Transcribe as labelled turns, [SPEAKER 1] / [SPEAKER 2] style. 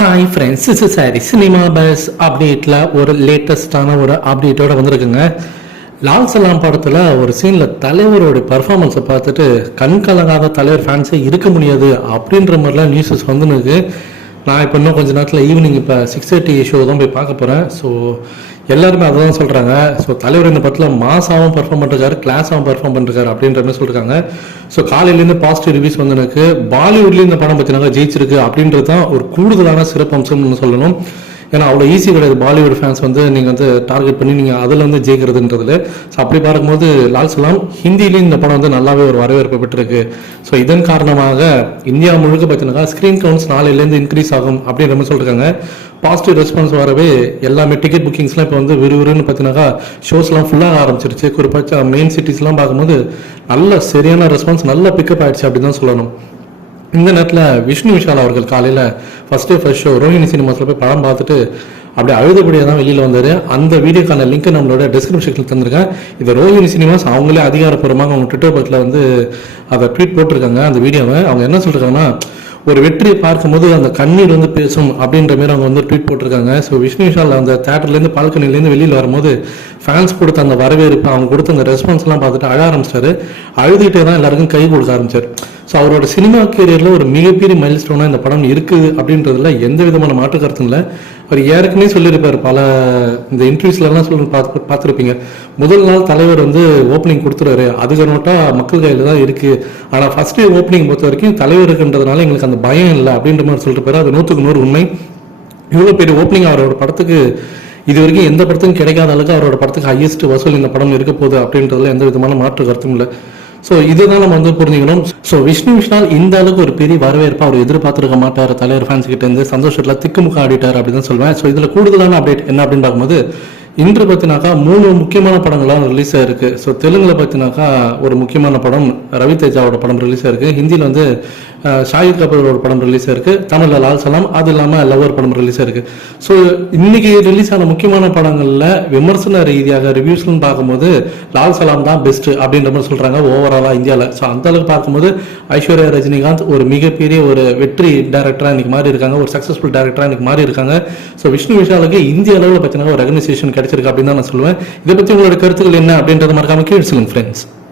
[SPEAKER 1] Hi friends is sorry cinema buzz அப்டேட்டில் ஒரு லேட்டஸ்டான ஒரு அப்டேட்டோட வந்திருக்குங்க. லால் சலாம் படத்தில் ஒரு சீனில் தலைவரோட பர்ஃபார்மன்ஸை பார்த்துட்டு கண் கலங்காத தலைவர் ஃபேன்ஸே இருக்க முடியாது அப்படின்ற மாதிரிலாம் நியூஸஸ் வந்துனுக்கு நான் இப்போ இன்னும் கொஞ்ச நேரத்தில் ஈவினிங் இப்போ சிக்ஸ் தேர்ட்டி ஷோ தான் போய் பார்க்க போகிறேன் ஸோ எல்லாருமே அதை தான் சொல்கிறாங்க ஸோ தலைவர் இந்த படத்தில் மாசாவும் பர்ஃபார்ம் பண்ணுறாரு கிளாஸாகவும் பர்ஃபார்ம் பண்ணுறாரு அப்படின்ற மாதிரி சொல்லியிருக்காங்க ஸோ காலையிலேருந்து பாசிட்டிவ் ரிவ்யூஸ் வந்து எனக்கு பாலிவுட்லேயும் இந்த படம் பார்த்தீங்கன்னா ஜெயிச்சிருக்கு அப்படின்றது தான் ஒரு கூடுதலான சிறப்பம்சம்னு சொல்லணும். ஏன்னா அவ்வளோ ஈஸி கிடையாது. பாலிவுட் ஃபேன்ஸ் வந்து நீங்கள் வந்து டார்கெட் பண்ணி நீங்கள் அதில் வந்து ஜெயிக்கிறதுன்றதுல. ஸோ அப்படி பார்க்கும்போது லால் சலாம் ஹிந்திலையும் இந்த படம் வந்து நல்லாவே ஒரு வரவேற்பு பெற்றிருக்கு. ஸோ இதன் காரணமாக இந்தியா முழுக்க பார்த்தீங்கன்னா ஸ்க்ரீன் கவுண்ட்ஸ் நாளையிலேருந்து இன்க்ரீஸ் ஆகும் அப்படின்ற மாதிரி சொல்லியிருக்காங்க பாசிட்டிவ் ரெஸ்பான்ஸ் வரவே எல்லாமே டிக்கெட் புக்கிங்ஸ்லாம் இப்போ வந்து விறுவிறுன்னு பார்த்தீங்கன்னாக்கா ஷோஸ்லாம் ஃபுல்லாக ஆரம்பிச்சிருச்சு. குறிப்பாக மெயின் சிட்டிஸ்லாம் பார்க்கும்போது நல்ல சரியான ரெஸ்பான்ஸ் நல்ல பிக்கப் ஆயிடுச்சு அப்படி தான் சொல்லணும். இந்த நேரத்தில் விஷ்ணு விஷால் அவர்கள் காலையில் ஃபஸ்ட்டு ஃபர்ஸ்ட் ஷோ ரோஹிணி சினிமாஸில் போய் படம் பார்த்துட்டு அப்படியே அழுதபடியாக தான் வெளியில் வந்தார். அந்த வீடியோக்கான லிங்க் நம்மளோட டிஸ்கிரிப்ஷனில் தந்திருக்கேன். இதை ரோஹிணி சினிமாஸ் அவங்களே அதிகாரப்பூர்வமாக அவங்க ட்விட்டர் பக்கத்தில் வந்து அதை ட்வீட் போட்டிருக்காங்க அந்த வீடியோவை. அவங்க என்ன சொல்கிறாங்கன்னா ஒரு வெற்றியை பார்க்கும்போது அந்த கண்ணீர் வந்து பேசும் அப்படின்ற மாதிரி அவங்க வந்து ட்வீட் போட்டிருக்காங்க. ஸோ விஷ்ணு விஷால் அந்த தேட்டர்லேருந்து பால்கனிலேருந்து வெளியில் வரும்போது ஃபேன்ஸ் கொடுத்த அந்த வரவேற்பு அவங்க கொடுத்த அந்த ரெஸ்பான்ஸ்லாம் பார்த்துட்டு அழ ஆரம்பிச்சிட்டாரு. அழுதுகிட்டே தான் எல்லாருக்கும் கை கொடுக்க ஆரம்பிச்சார். ஸோ அவரோட சினிமா கேரியரில் ஒரு மிகப்பெரிய மைல் ஸ்டோனாக இந்த படம் இருக்குது அப்படின்றதுல எந்த விதமான மாற்று கருத்தும் இல்லை. அவர் ஏற்கனவே சொல்லியிருப்பார் பல இந்த இன்டர்வியூஸ்லலாம் சொல்லி பார்த்து பார்த்துருப்பீங்க. முதல் நாள் தலைவர் வந்து ஓப்பனிங் கொடுத்துறாரு அதுக்கு நோட்டாக மக்கள் கையில் தான் இருக்குது ஆனால் ஃபர்ஸ்ட் ஓப்பனிங் பொறுத்த வரைக்கும் தலைவர் இருக்குன்றதுனால எங்களுக்கு அந்த பயம் இல்லை அப்படின்ற மாதிரி சொல்லிட்டு போயிரு அது நூற்றுக்கு நூறு உண்மை. இவ்வளோ பெரிய ஓப்பனிங் அவரோட படத்துக்கு இது வரைக்கும் எந்த படத்துக்கும் கிடைக்காத அளவுக்கு அவரோட படத்துக்கு ஹையஸ்ட் வசூல் இந்த படம் இருக்க போகுது அப்படின்றதுல எந்த விதமான மாற்று கருத்தும் இல்லை. ஸோ இதுதான் நம்ம வந்து புரிஞ்சுக்கணும். ஸோ விஷ்ணு விஷால் இந்த அளவுக்கு ஒரு பெரிய வரவேற்பு அவர் எதிர்பார்த்திருக்க மாட்டார். தலைவர் ஃபேன்ஸ் கிட்ட இருந்து சந்தோஷத்தில் திக்குமுக ஆடிட்டார் அப்படின்னு சொல்லுவேன் ஸோ இதில் கூடுதலான அப்டேட் என்ன அப்படின்னு பார்க்கும்போது இன்று பார்த்தினாக்கா மூணு முக்கியமான படங்கள்லாம் ரிலீஸ் ஆயிருக்கு. ஸோ தெலுங்குல பார்த்தினாக்கா ஒரு முக்கியமான படம் ரவி தேஜாவோட படம் ரிலீஸ் ஆயிருக்கு. ஹிந்தியில் வந்து ஷாகித் கபூரோட படம் ரிலீஸ் ஆயிருக்கு. தமிழில் லால் சலாம் அது இல்லாமல் லவர் படம் ரிலீஸ் ஆயிருக்கு. ஸோ இன்னைக்கு ரிலீஸ் ஆன முக்கியமான படங்களில் விமர்சன ரீதியாக ரிவ்யூஸ்னு பார்க்கும்போது லால் சலாம் தான் பெஸ்ட் அப்படின்ற மாதிரி சொல்கிறாங்க ஓவராலாக இந்தியாவில் ஸோ அந்த அளவுக்கு பார்க்கும்போது ஐஸ்வர்யா ரஜினிகாந்த் ஒரு மிகப்பெரிய ஒரு வெற்றி டேரக்டராக இன்னைக்கு மாறி இருக்காங்க ஒரு சக்ஸஸ்ஃபுல் டேரக்டராக இன்னைக்கு மாறி இருக்காங்க ஸோ விஷ்ணு விஷாலுக்கு இந்திய அளவில் பார்த்தீங்கன்னா ஒரு ரெகனைசேஷன் கிடைச்சிருக்கு அப்படின்னு தான் நான் சொல்லுவேன். இதை பற்றி உங்களோட கருத்துக்கள் என்ன அப்படின்றத மறக்காம கீழ் சொல்லுங்க ஃப்ரெண்ட்ஸ்